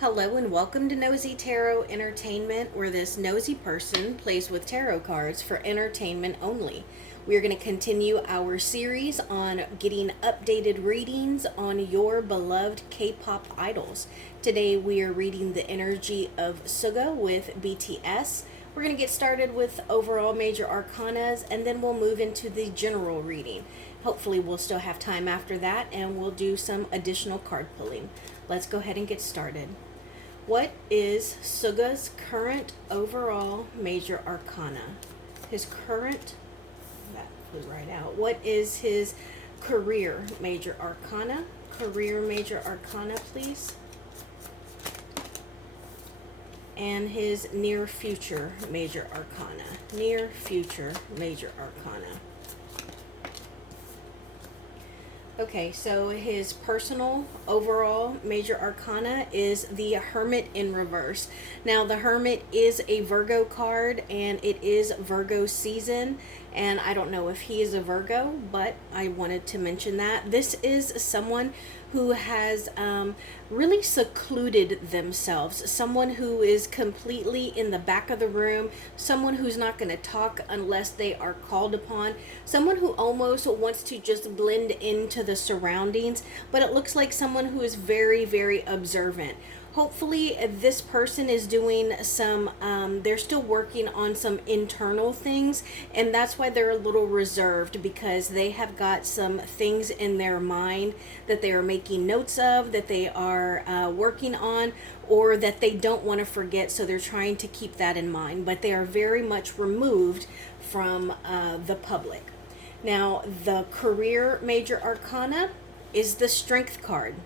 Hello and welcome to Nosy Tarot Entertainment, where this nosy person plays with tarot cards for entertainment only. We are going to continue our series on getting updated readings on your beloved K-pop idols. Today we are reading the energy of Suga with BTS. We're going to get started with overall major arcanas and then we'll move into the general reading. Hopefully we'll still have time after that and we'll do some additional card pulling. Let's go ahead and get started. What is Suga's current overall major arcana? His current, that flew right out. What is his career major arcana? Career major arcana, please. And his near future major arcana. Near future major arcana. Okay, so his personal overall major arcana is the Hermit in reverse. Now, the Hermit is a Virgo card, and it is Virgo season. And I don't know if he is a Virgo, but I wanted to mention that. This is someone who has really secluded themselves. Someone who is completely in the back of the room. Someone who's not going to talk unless they are called upon. Someone who almost wants to just blend into the surroundings. But it looks like someone who is very, very observant. Hopefully this person is doing some they're still working on some internal things, and that's why they're a little reserved, because they have got some things in their mind that they are making notes of, that they are working on, or that they don't want to forget, so they're trying to keep that in mind, but they are very much removed from the public. Now, the career major arcana is the Strength card.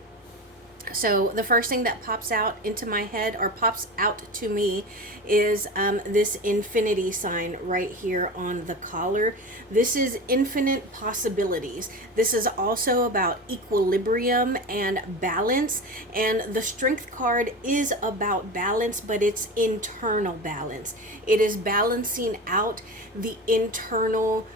So the first thing that pops out into my head, or pops out to me, is this infinity sign right here on the collar. This is infinite possibilities. This is also about equilibrium and balance, and the Strength card is about balance, but it's internal balance. It is balancing out the internal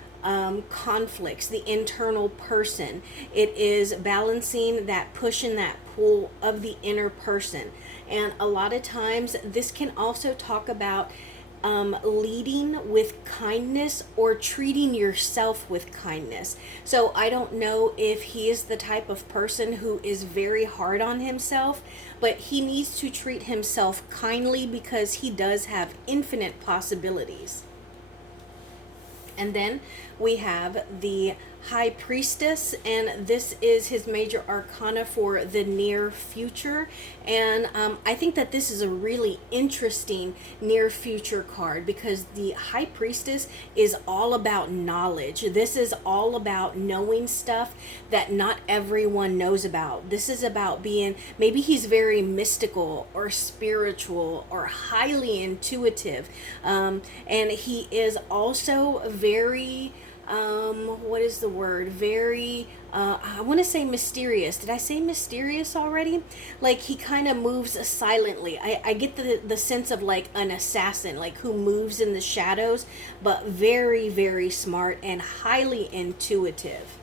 conflicts, the internal person. It is balancing that push and that pull of the inner person. And a lot of times this can also talk about leading with kindness or treating yourself with kindness. So I don't know if he is the type of person who is very hard on himself, but he needs to treat himself kindly because he does have infinite possibilities. And then we have the High Priestess, and this is his major arcana for the near future. And I think that this is a really interesting near future card, because the High Priestess is all about knowledge. This is all about knowing stuff that not everyone knows about. This is about being, maybe he's very mystical or spiritual or highly intuitive. And he is also very what is the word? Very, I want to say mysterious. Did I say mysterious already? Like, he kind of moves silently. I get the sense of like an assassin, like who moves in the shadows, but very, very smart and highly intuitive.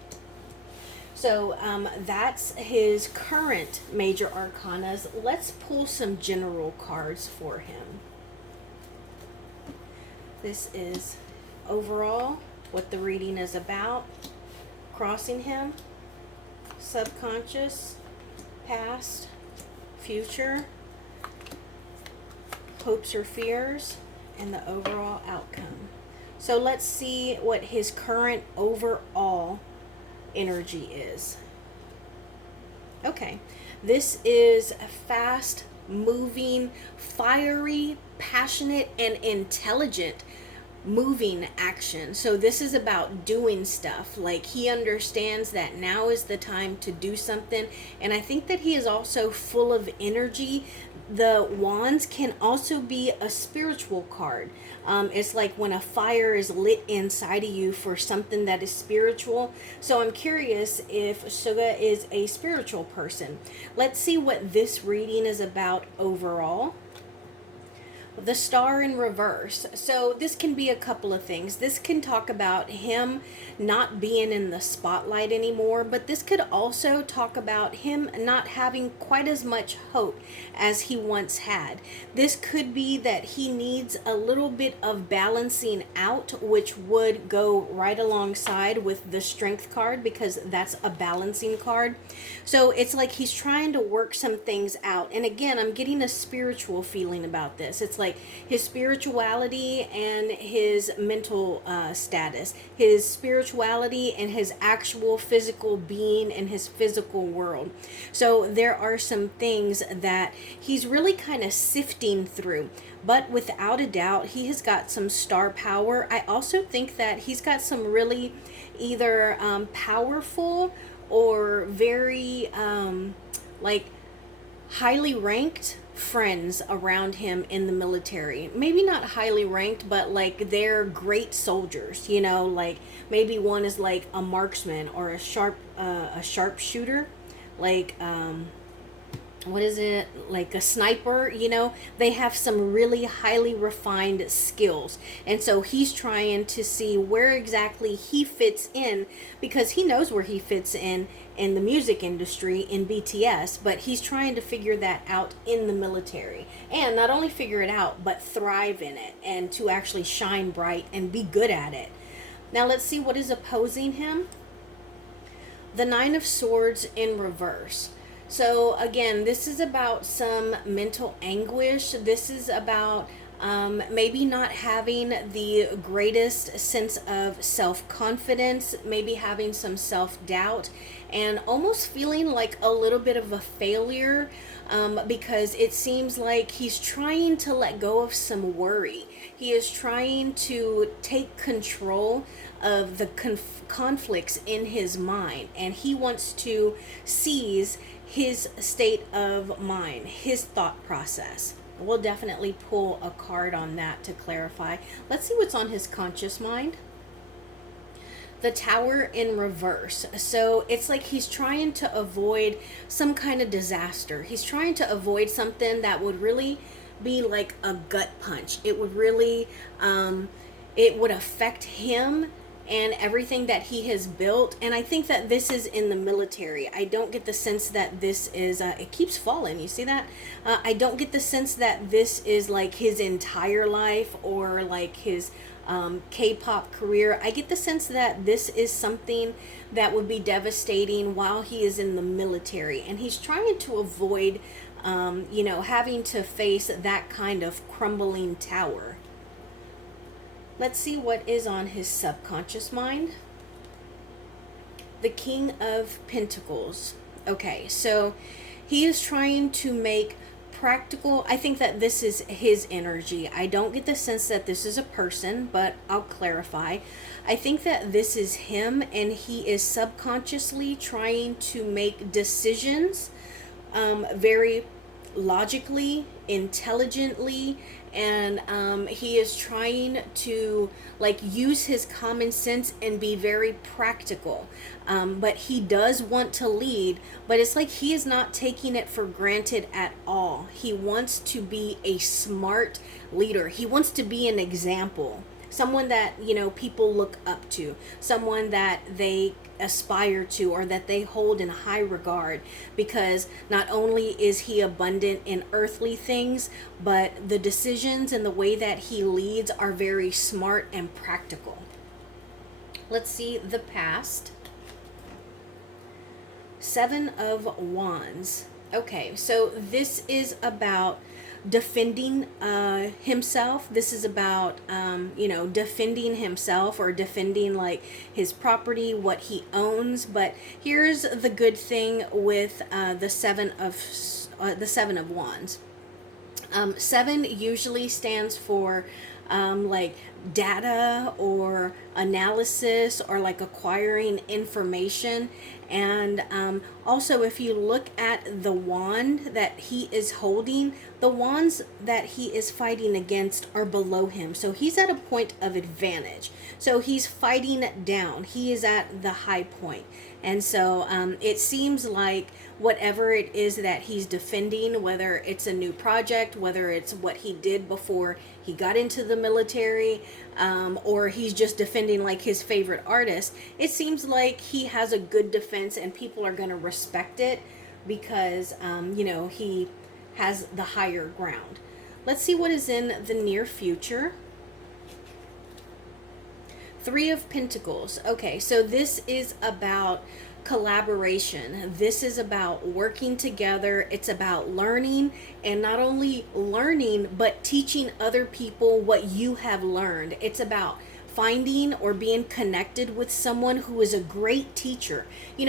So that's his current major arcanas. Let's pull some general cards for him. This is overall what the reading is about. Crossing him, subconscious, past, future, hopes or fears, and the overall outcome. So let's see what his current overall energy is. Okay, this is fast moving, fiery, passionate, and intelligent moving action. So this is about doing stuff. Like, he understands that now is the time to do something, and I think that he is also full of energy. The wands can also be a spiritual card. It's like when a fire is lit inside of you for something that is spiritual. So I'm curious if Suga is a spiritual person. Let's see what this reading is about overall. The Star in reverse. So this can be a couple of things. This can talk about him not being in the spotlight anymore, but this could also talk about him not having quite as much hope as he once had. This could be that he needs a little bit of balancing out, which would go right alongside with the Strength card, because that's a balancing card. So it's like he's trying to work some things out. And again, I'm getting a spiritual feeling about this. It's like his spirituality and his mental status, his spirituality and his actual physical being and his physical world. So there are some things that he's really kind of sifting through. But without a doubt, he has got some star power. I also think that he's got some really either powerful or very like highly ranked friends around him in the military. Maybe not highly ranked, but like they're great soldiers, you know, like maybe one is like a marksman or a sharpshooter, like what is it, like a sniper, you know. They have some really highly refined skills, and so he's trying to see where exactly he fits in, because he knows where he fits in the music industry in BTS, but he's trying to figure that out in the military, and not only figure it out but thrive in it and to actually shine bright and be good at it. Now let's see what is opposing him. The Nine of Swords in reverse. So again, this is about some mental anguish. This is about maybe not having the greatest sense of self-confidence, maybe having some self-doubt, and almost feeling like a little bit of a failure, because it seems like he's trying to let go of some worry. He is trying to take control of the conflicts in his mind, and he wants to seize his state of mind, his thought process. We'll definitely pull a card on that to clarify. Let's see what's on his conscious mind. The Tower in reverse. So it's like he's trying to avoid some kind of disaster. He's trying to avoid something that would really be like a gut punch. It would really, it would affect him and everything that he has built. And I think that this is in the military. I don't get the sense that this is, it keeps falling, you see that? I don't get the sense that this is like his entire life or like his K-pop career. I get the sense that this is something that would be devastating while he is in the military. And he's trying to avoid, you know, having to face that kind of crumbling tower. Let's see what is on his subconscious mind. The King of Pentacles. Okay, so he is trying to make practical. I think that this is his energy. I don't get the sense that this is a person, but I'll clarify. I think that this is him, and he is subconsciously trying to make decisions very logically, intelligently, and he is trying to like use his common sense and be very practical, but he does want to lead, but it's like he is not taking it for granted at all. He wants to be a smart leader. He wants to be an example, someone that, you know, people look up to, someone that they aspire to or that they hold in high regard, because not only is he abundant in earthly things, but the decisions and the way that he leads are very smart and practical. Let's see the past. Seven of Wands. Okay, so this is about defending himself. This is about you know, defending himself or defending like his property, what he owns. But here's the good thing with the Seven of Wands. Seven usually stands for like data or analysis or like acquiring information. And also, if you look at the wand that he is holding, the wands that he is fighting against are below him. So he's at a point of advantage. So he's fighting down. He is at the high point. And so it seems like whatever it is that he's defending, whether it's a new project, whether it's what he did before he got into the military, or he's just defending like his favorite artist, it seems like he has a good defense and people are going to respect it because, he has the higher ground. Let's see what is in the near future. Three of Pentacles. Okay, so this is about collaboration. This is about working together. It's about learning, and not only learning, but teaching other people what you have learned. It's about finding or being connected with someone who is a great teacher.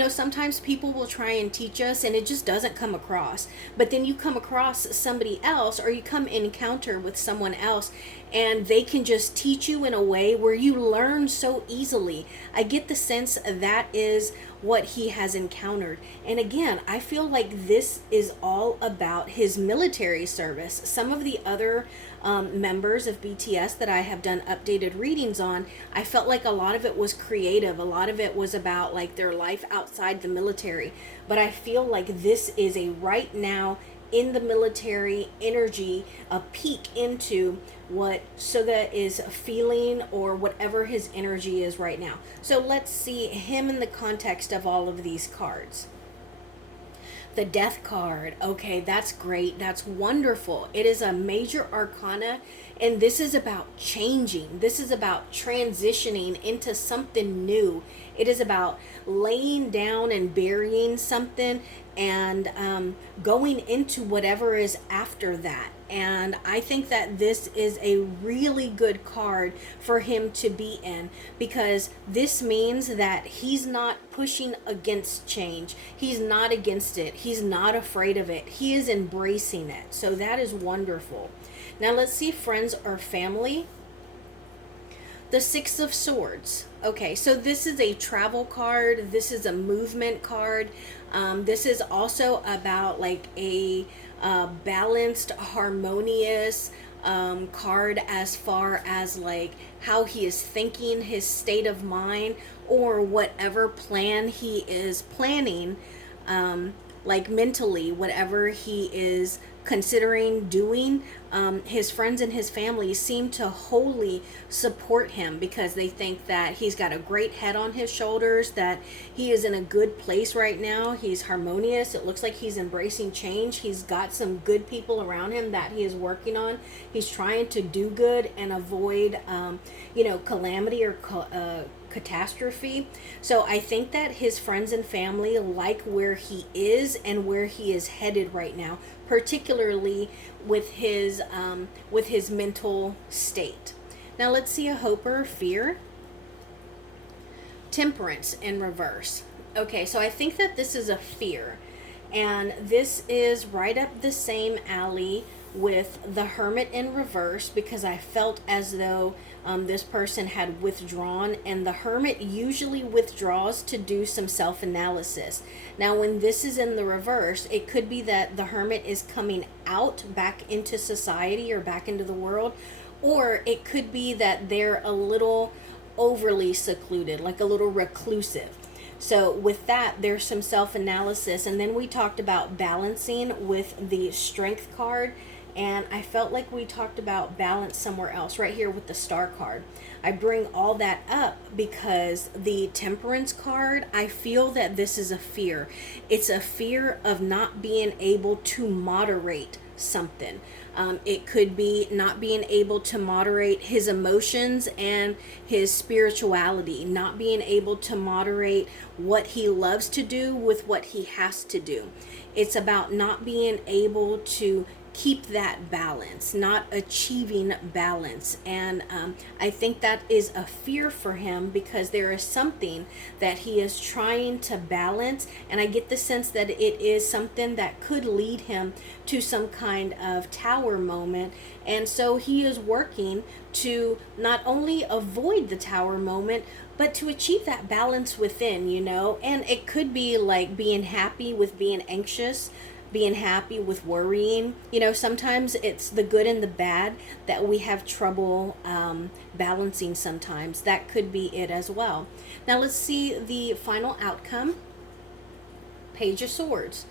Sometimes people will try and teach us and it just doesn't come across. But then you come across somebody else, or you come in encounter with someone else, and they can just teach you in a way where you learn so easily. I get the sense that is what he has encountered. And again, I feel like this is all about his military service. Some of the other members of BTS that I have done updated readings on, I felt like a lot of it was creative. A lot of it was about like their life outside the military. But I feel like this is a right now in the military energy, a peek into what Suga is feeling or whatever his energy is right now. So let's see him in the context of all of these cards. The Death card. Okay, that's great. That's wonderful. It is a major arcana, and this is about changing. This is about transitioning into something new. It is about laying down and burying something and going into whatever is after that. And I think that this is a really good card for him to be in, because this means that he's not pushing against change. He's not against it. He's not afraid of it. He is embracing it. So that is wonderful. Now let's see friends or family. The Six of Swords. Okay, so this is a travel card. This is a movement card. This is also about like a balanced, harmonious card as far as like how he is thinking, his state of mind, or whatever plan he is planning, like mentally, whatever he is considering doing. His friends and his family seem to wholly support him because they think that he's got a great head on his shoulders, that he is in a good place right now. He's harmonious. It looks like he's embracing change. He's got some good people around him that he is working on. He's trying to do good and avoid, calamity or catastrophe. So I think that his friends and family like where he is and where he is headed right now, particularly with his mental state. Now let's see a hope or a fear. Temperance in reverse. Okay, so I think that this is a fear, and this is right up the same alley with the Hermit in reverse, because I felt as though this person had withdrawn, and the Hermit usually withdraws to do some self-analysis. Now when this is in the reverse, it could be that the Hermit is coming out back into society or back into the world, or it could be that they're a little overly secluded, like a little reclusive. So with that, there's some self-analysis. And then we talked about balancing with the Strength card, and I felt like we talked about balance somewhere else, right here with the Star card. I bring all that up because the Temperance card, I feel that this is a fear. It's a fear of not being able to moderate something. It could be not being able to moderate his emotions and his spirituality, not being able to moderate what he loves to do with what he has to do. It's about not being able to keep that balance, not achieving balance. And I think that is a fear for him because there is something that he is trying to balance. And I get the sense that it is something that could lead him to some kind of tower moment. And so he is working to not only avoid the tower moment, but to achieve that balance within, you know. And it could be like being happy with being anxious, being happy with worrying. You know, sometimes it's the good and the bad that we have trouble balancing sometimes. That could be it as well. Now let's see the final outcome. Page of Swords.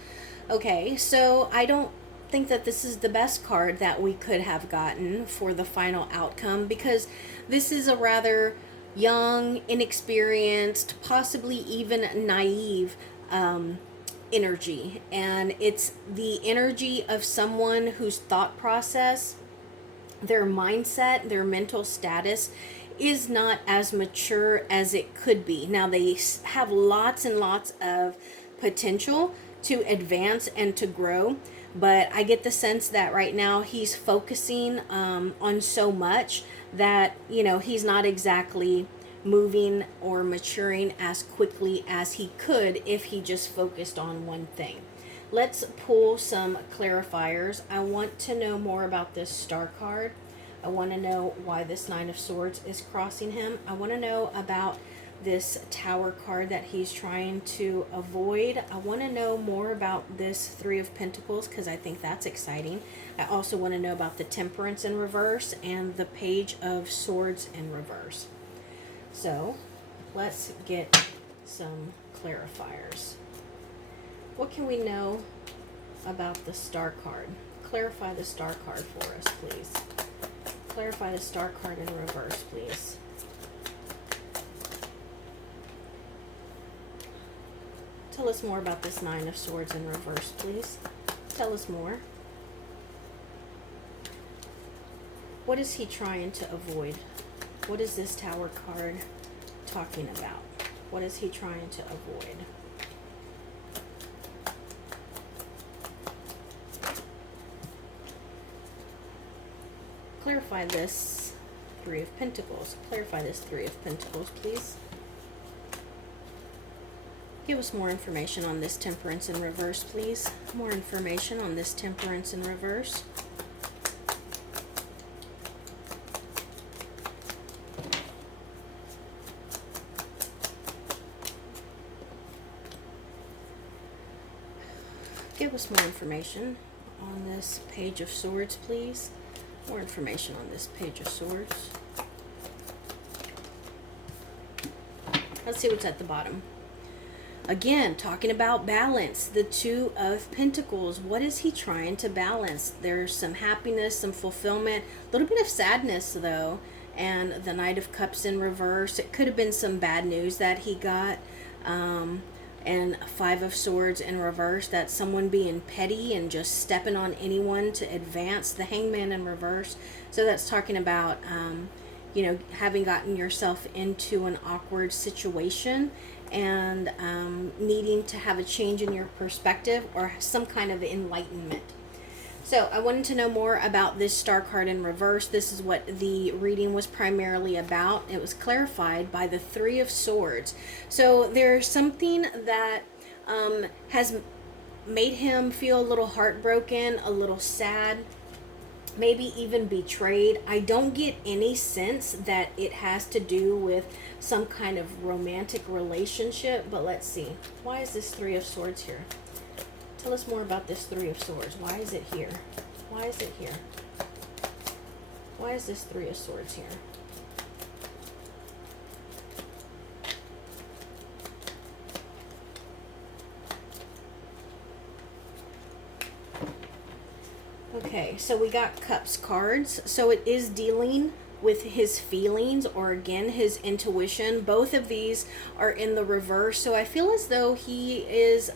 Okay, so I don't think that this is the best card that we could have gotten for the final outcome, because this is a rather young, inexperienced, possibly even naive energy. And it's the energy of someone whose thought process, their mindset, their mental status is not as mature as it could be. Now, they have lots and lots of potential to advance and to grow, but I get the sense that right now he's focusing on so much that, you know, he's not exactly moving or maturing as quickly as he could if he just focused on one thing. Let's pull some clarifiers. I want to know more about this Star card. I want to know why this Nine of Swords is crossing him. I want to know about this Tower card that he's trying to avoid. I want to know more about this Three of Pentacles because I think that's exciting. I also want to know about the Temperance in reverse and the Page of Swords in reverse. So let's get some clarifiers. What can we know about the Star card? Clarify the Star card for us, please. Clarify the Star card in reverse, please. Tell us more about this Nine of Swords in reverse, please. Tell us more. What is he trying to avoid? What is this Tower card talking about? What is he trying to avoid? Clarify this Three of Pentacles. Clarify this Three of Pentacles, please. Give us more information on this Temperance in reverse, please. More information on this Temperance in reverse. Give us more information on this Page of Swords, please. More information on this Page of Swords. Let's see what's at the bottom. Again, talking about balance. The Two of Pentacles. What is he trying to balance? There's some happiness, some fulfillment, a little bit of sadness though. And the Knight of Cups in reverse. It could have been some bad news that he got. And Five of Swords in reverse. That's someone being petty and just stepping on anyone to advance. The Hangman in reverse. So that's talking about, you know, having gotten yourself into an awkward situation and needing to have a change in your perspective or some kind of enlightenment. So I wanted to know more about this Star card in reverse. This is what the reading was primarily about. It was clarified by the Three of Swords. So there's something that has made him feel a little heartbroken, a little sad, maybe even betrayed. I don't get any sense that it has to do with some kind of romantic relationship, but let's see. Why is this Three of Swords here? Tell us more about this Three of Swords. Why is it here? Why is it here? Why is this Three of Swords here? Okay, so we got Cups cards. So it is dealing with his feelings or again his intuition. Both of these are in the reverse. So I feel as though he is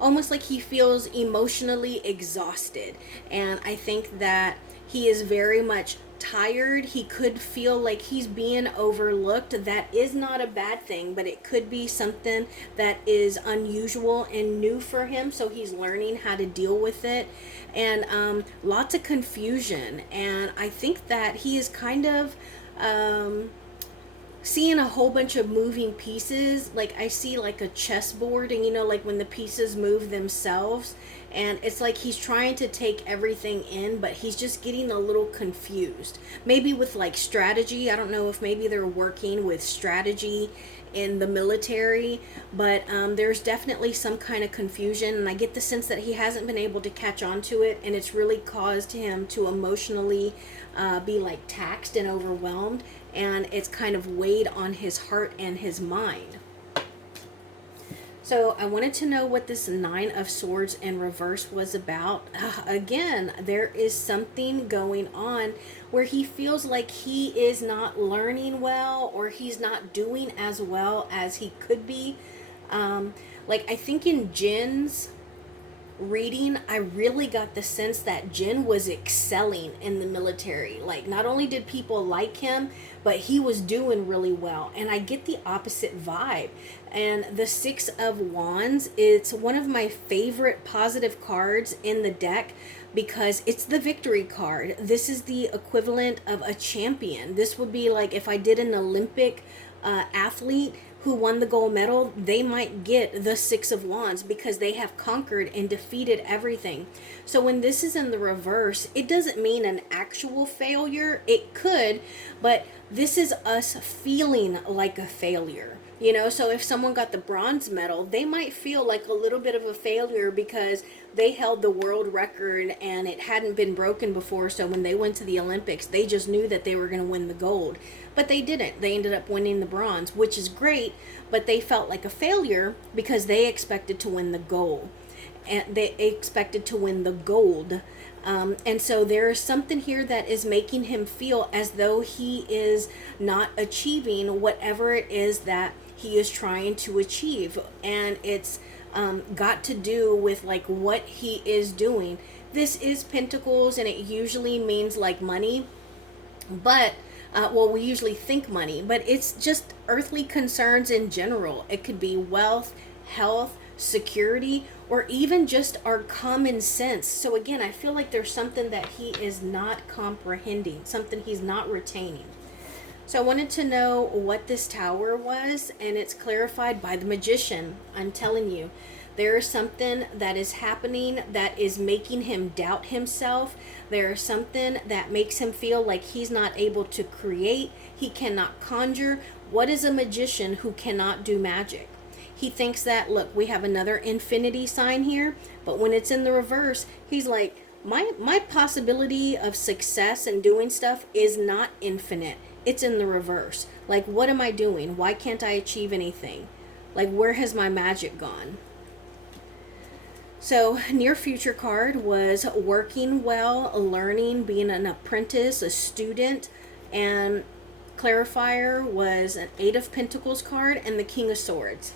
almost like he feels emotionally exhausted. And I think that he is very much tired. He could feel like he's being overlooked. That is not a bad thing, but it could be something that is unusual and new for him. So he's learning how to deal with it. and lots of confusion. And I think that he is kind of seeing a whole bunch of moving pieces. Like I see like a chessboard, and you know, like when the pieces move themselves, and it's like he's trying to take everything in, but he's just getting a little confused. Maybe with like strategy. I don't know if maybe they're working with strategy in the military, but there's definitely some kind of confusion, and I get the sense that he hasn't been able to catch on to it, and it's really caused him to emotionally be like taxed and overwhelmed, and it's kind of weighed on his heart and his mind. So I wanted to know what this Nine of Swords in reverse was about. Again, there is something going on where he feels like he is not learning well, or he's not doing as well as he could be. Like I think in Jin's reading, I really got the sense that Jin was excelling in the military. Like, not only did people like him, but he was doing really well. And I get the opposite vibe. And the Six of Wands, it's one of my favorite positive cards in the deck because it's the victory card. This is the equivalent of a champion. This would be like if I did an Olympic athlete who won the gold medal, they might get the Six of Wands because they have conquered and defeated everything. So when this is in the reverse, it doesn't mean an actual failure. It could, but this is us feeling like a failure. You know, so if someone got the bronze medal, they might feel like a little bit of a failure because they held the world record and it hadn't been broken before. So when they went to the Olympics, they just knew that they were going to win the gold. But they didn't. They ended up winning the bronze, which is great, but they felt like a failure because they expected to win the gold. And they expected to win the gold. And so there is something here that is making him feel as though he is not achieving whatever it is that he is trying to achieve. And it's got to do with like what he is doing. This is Pentacles, and it usually means like money, but well, we usually think money, but it's just earthly concerns in general. It could be wealth, health, security, or even just our common sense. So again, I feel like there's something that he is not comprehending, something he's not retaining. So I wanted to know what this tower was, and it's clarified by the Magician. I'm telling you, there is something that is happening that is making him doubt himself. There is something that makes him feel like he's not able to create. He cannot conjure. What is a magician who cannot do magic? He thinks that, look, we have another infinity sign here, but when it's in the reverse, he's like, my possibility of success and doing stuff is not infinite. It's in the reverse. Like, what am I doing? Why can't I achieve anything? Like, where has my magic gone? So, near future card was working well, learning, being an apprentice, a student, and clarifier was an Eight of Pentacles card and the King of Swords.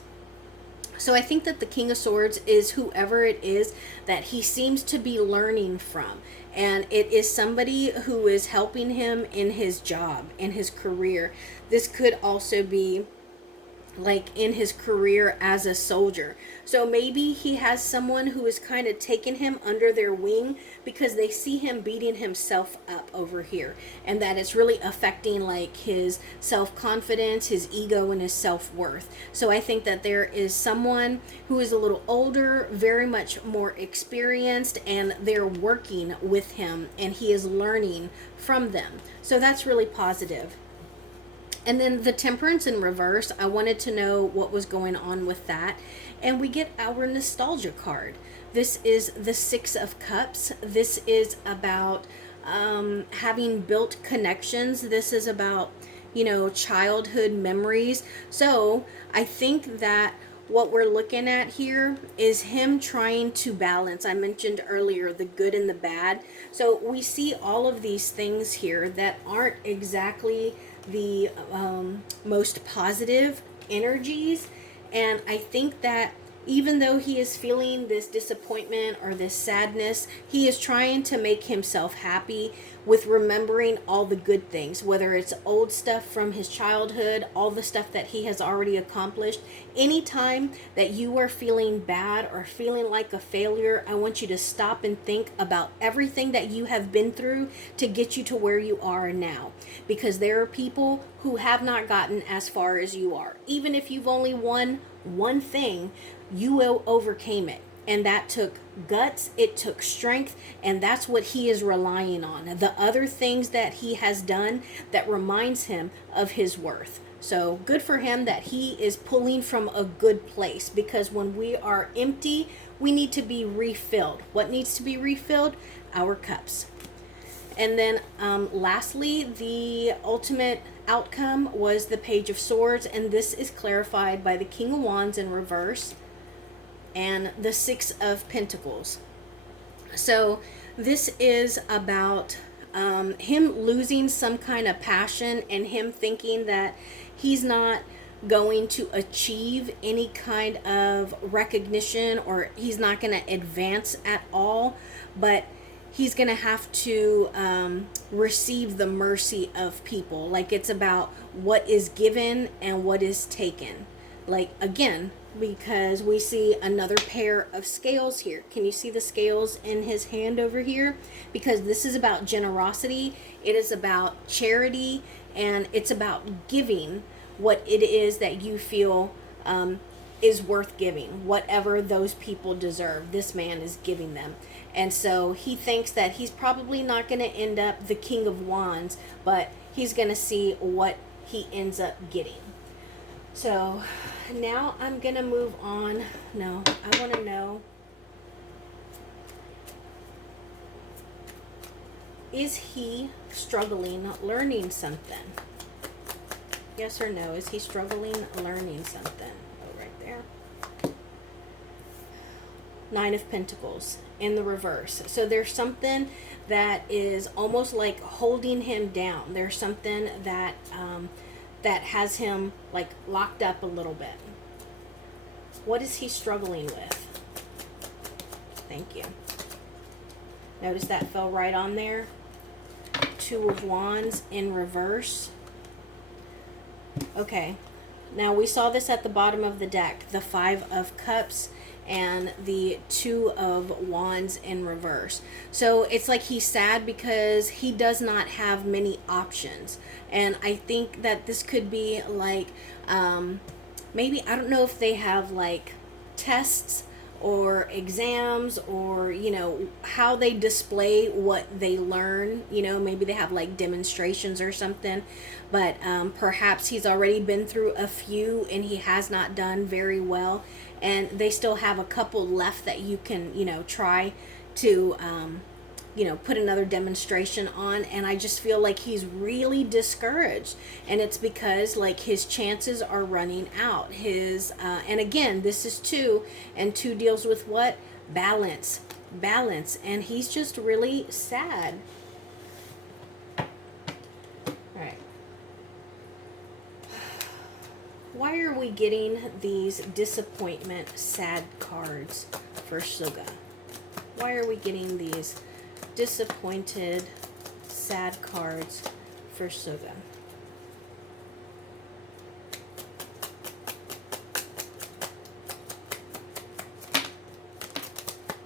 So I think that the King of Swords is whoever it is that he seems to be learning from. And it is somebody who is helping him in his job, in his career. This could also be like in his career as a soldier. So maybe he has someone who is kind of taking him under their wing because they see him beating himself up over here, and that it's really affecting like his self-confidence, his ego, and his self-worth. So I think that there is someone who is a little older, very much more experienced, and they're working with him and he is learning from them. So that's really positive. And then the Temperance in reverse, I wanted to know what was going on with that. And we get our nostalgia card. This is the Six of Cups. This is about having built connections. This is about, you know, childhood memories. So I think that what we're looking at here is him trying to balance. I mentioned earlier the good and the bad. So we see all of these things here that aren't exactly the most positive energies, and I think that even though he is feeling this disappointment or this sadness, he is trying to make himself happy with remembering all the good things, whether it's old stuff from his childhood, all the stuff that he has already accomplished. Anytime that you are feeling bad or feeling like a failure, I want you to stop and think about everything that you have been through to get you to where you are now. Because there are people who have not gotten as far as you are. Even if you've only won one thing, you overcame it. And that took guts, it took strength, and that's what he is relying on. The other things that he has done that reminds him of his worth. So good for him that he is pulling from a good place, because when we are empty, we need to be refilled. What needs to be refilled? Our cups. And then lastly, the ultimate outcome was the Page of Swords, and this is clarified by the King of Wands in reverse and the Six of Pentacles. So this is about him losing some kind of passion and him thinking that he's not going to achieve any kind of recognition, or he's not going to advance at all, but he's going to have to receive the mercy of people. Like, it's about what is given and what is taken. Like, again, because we see another pair of scales here. Can you see the scales in his hand over here? Because this is about generosity, it is about charity, and it's about giving what it is that you feel is worth giving. Whatever those people deserve, this man is giving them. And so he thinks that he's probably not going to end up the King of Wands, but he's going to see what he ends up getting. So now I'm going to move on. No, I want to know, is he struggling learning something? Yes or no? Is he struggling learning something? Oh, right there. Nine of Pentacles in the reverse. So there's something that is almost like holding him down. There's something that that has him like locked up a little bit. What is he struggling with? Thank you. Notice that fell right on there. Two of Wands in reverse. Okay, now we saw this at the bottom of the deck, the Five of Cups and the Two of Wands in reverse. So it's like he's sad because he does not have many options. And I think that this could be like, maybe, I don't know if they have like tests or exams, or you know how they display what they learn, you know, maybe they have like demonstrations or something, but perhaps he's already been through a few and he has not done very well, and they still have a couple left that you can, you know, try to you know, put another demonstration on. And I just feel like he's really discouraged, and it's because like his chances are running out. His and again, this is two, and two deals with what? Balance, and he's just really sad. All right, why are we getting these disappointment sad cards for Suga? Why are we getting these disappointed sad cards for Suga?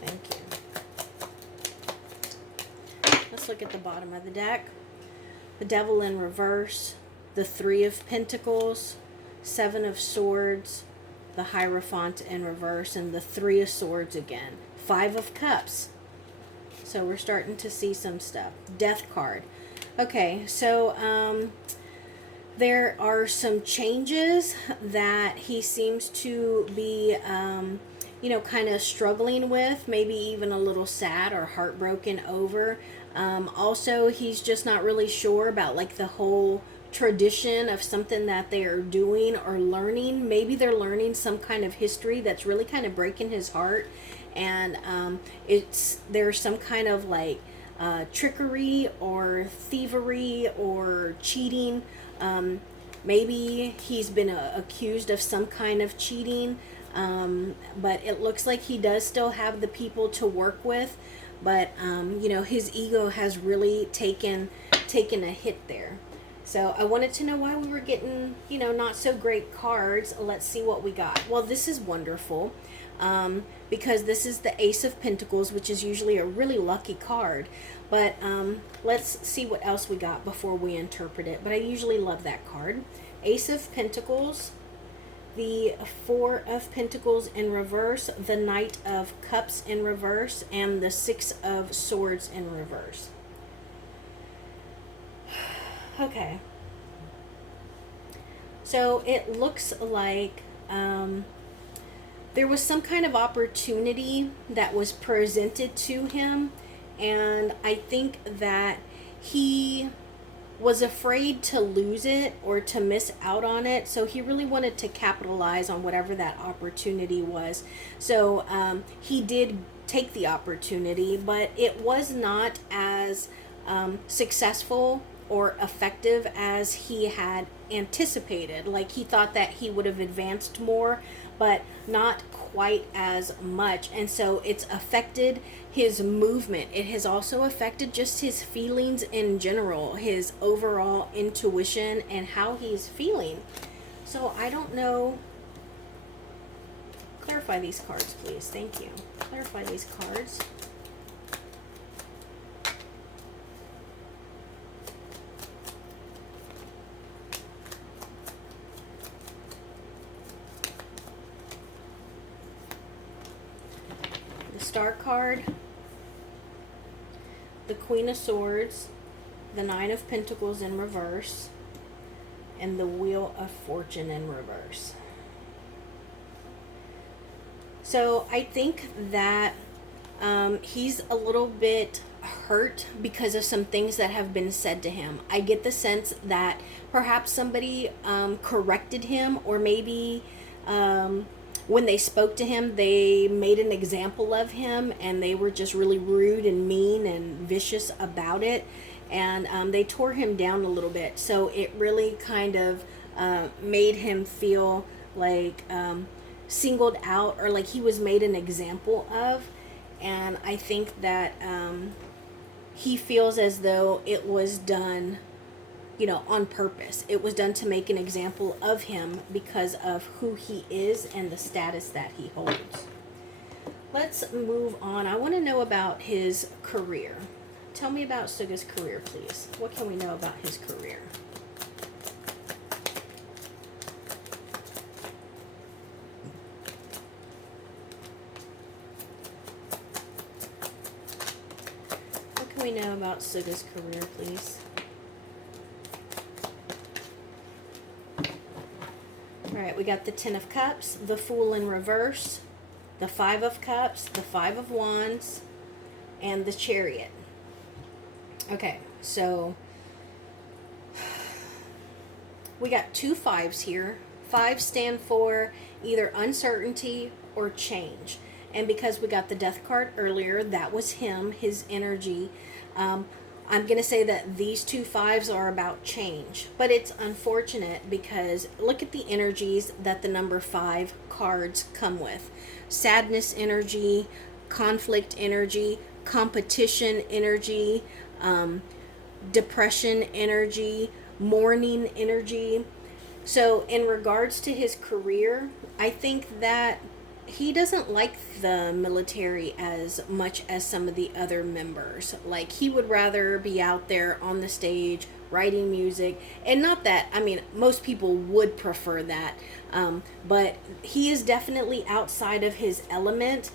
Thank you. Let's look at the bottom of the deck. The Devil in reverse, the Three of Pentacles, Seven of Swords, the Hierophant in reverse, and the Three of Swords again. Five of Cups. So we're starting to see some stuff. Death card. Okay, so there are some changes that he seems to be, you know, kind of struggling with, maybe even a little sad or heartbroken over. Also, he's just not really sure about like the whole tradition of something that they are doing or learning. Maybe they're learning some kind of history that's really kind of breaking his heart. And there's some kind of like trickery or thievery or cheating. Maybe he's been accused of some kind of cheating. But it looks like he does still have the people to work with, but you know, his ego has really taken a hit there. So I wanted to know why we were getting, you know, not so great cards. Let's see what we got. Well, this is wonderful, because this is the Ace of Pentacles, which is usually a really lucky card. But let's see what else we got before we interpret it. But I usually love that card. Ace of Pentacles, the Four of Pentacles in reverse, the Knight of Cups in reverse, and the Six of Swords in reverse. Okay. So it looks like there was some kind of opportunity that was presented to him, and I think that he was afraid to lose it or to miss out on it, so he really wanted to capitalize on whatever that opportunity was. So he did take the opportunity, but it was not as successful or effective as he had anticipated. Like, he thought that he would have advanced more, but not quite as much. And so it's affected his movement. It has also affected just his feelings in general, his overall intuition and how he's feeling. So I don't know. Clarify these cards, please. Thank you. Clarify these cards. Star card, the Queen of Swords, the Nine of Pentacles in reverse, and the Wheel of Fortune in reverse. So I think that he's a little bit hurt because of some things that have been said to him. I get the sense that perhaps somebody corrected him, or maybe when they spoke to him, they made an example of him, and they were just really rude and mean and vicious about it, and they tore him down a little bit. So it really kind of made him feel like singled out, or like he was made an example of. And I think that he feels as though it was done, you know, on purpose. It was done to make an example of him because of who he is and the status that he holds. Let's move on. I want to know about his career. Tell me about Suga's career, please. What can we know about his career? What can we know about Suga's career, please? Alright, we got the Ten of Cups, the Fool in reverse, the Five of Cups, the Five of Wands, and the Chariot. Okay, so we got two fives here. Fives stand for either uncertainty or change. And because we got the Death card earlier, that was him, his energy. I'm going to say that these two fives are about change, but it's unfortunate because look at the energies that the number 5 cards come with. Sadness energy, conflict energy, competition energy, depression energy, mourning energy. So in regards to his career, I think that he doesn't like the military as much as some of the other members. Like, he would rather be out there on the stage writing music. And not that, I mean, most people would prefer that. But he is definitely outside of his element,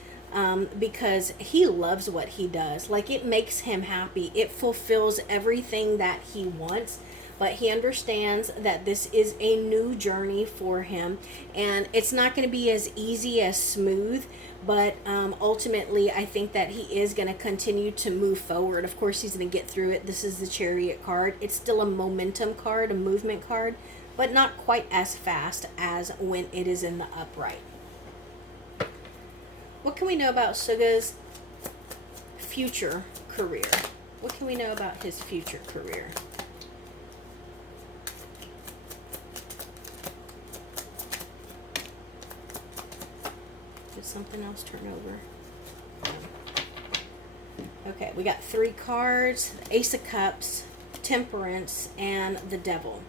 because he loves what he does. Like, it makes him happy. It fulfills everything that he wants. But he understands that this is a new journey for him, and it's not going to be as easy as smooth, but ultimately I think that he is going to continue to move forward. Of course, he's going to get through it. This is the Chariot card. It's still a momentum card, a movement card, but not quite as fast as when it is in the upright. What can we know about Suga's future career? What can we know about his future career? Did something else turn over? Okay, we got 3 cards, Ace of Cups, Temperance, and the Devil.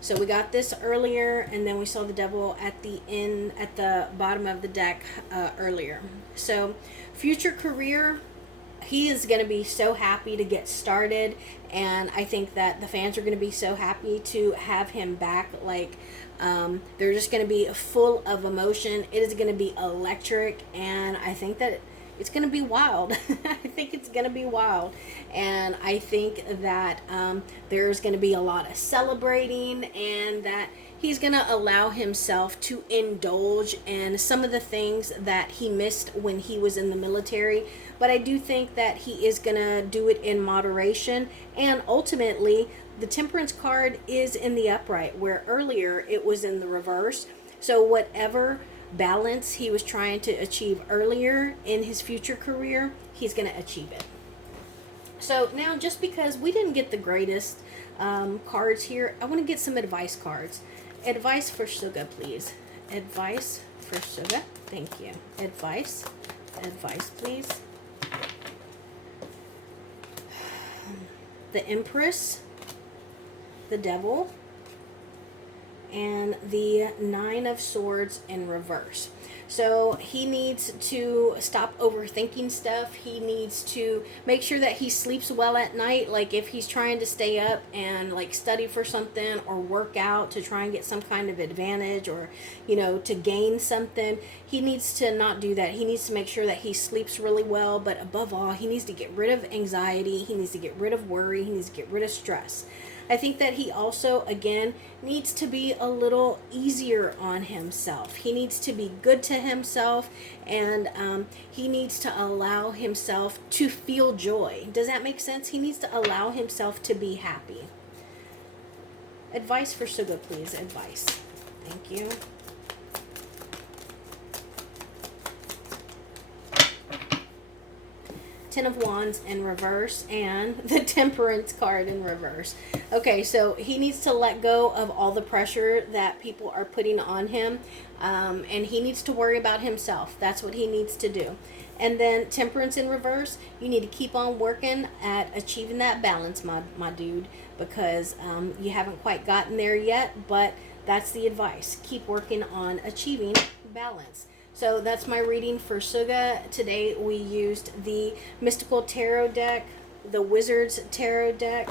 So we got this earlier, and then we saw the Devil at the end, at the bottom of the deck earlier. So future career, he is going to be so happy to get started, and I think that the fans are going to be so happy to have him back. Like, they're just going to be full of emotion. It is going to be electric, and I think that it's going to be wild. I think it's going to be wild. And I think that there's going to be a lot of celebrating, and that he's going to allow himself to indulge in some of the things that he missed when he was in the military. But I do think that he is going to do it in moderation. And ultimately, the Temperance card is in the upright, where earlier it was in the reverse. So whatever balance he was trying to achieve earlier in his future career, he's going to achieve it. So now, just because we didn't get the greatest cards here, I want to get some advice cards. Advice for Suga, please. Advice for Suga. Thank you. Advice, please. The Empress, the Devil, and the 9 of Swords in reverse. So he needs to stop overthinking stuff. He needs to make sure that he sleeps well at night. Like, if he's trying to stay up and like study for something or work out to try and get some kind of advantage, or, you know, to gain something, he needs to not do that. He needs to make sure that he sleeps really well. But above all, he needs to get rid of anxiety. He needs to get rid of worry. He needs to get rid of stress. I think that he also, again, needs to be a little easier on himself. He needs to be good to himself, and he needs to allow himself to feel joy. Does that make sense? He needs to allow himself to be happy. Advice for Suga, please. Advice. Thank you. Ten of Wands in reverse, and the Temperance card in reverse. Okay, so he needs to let go of all the pressure that people are putting on him, and he needs to worry about himself. That's what he needs to do. And then Temperance in reverse, you need to keep on working at achieving that balance, my dude, because you haven't quite gotten there yet, but that's the advice. Keep working on achieving balance. So that's my reading for Suga. Today we used the Mystical Tarot deck, the Wizards Tarot deck,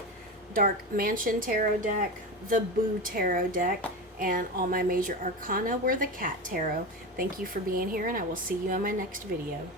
Dark Mansion Tarot deck, the Boo Tarot deck, and all my major arcana were the Cat Tarot. Thank you for being here, and I will see you in my next video.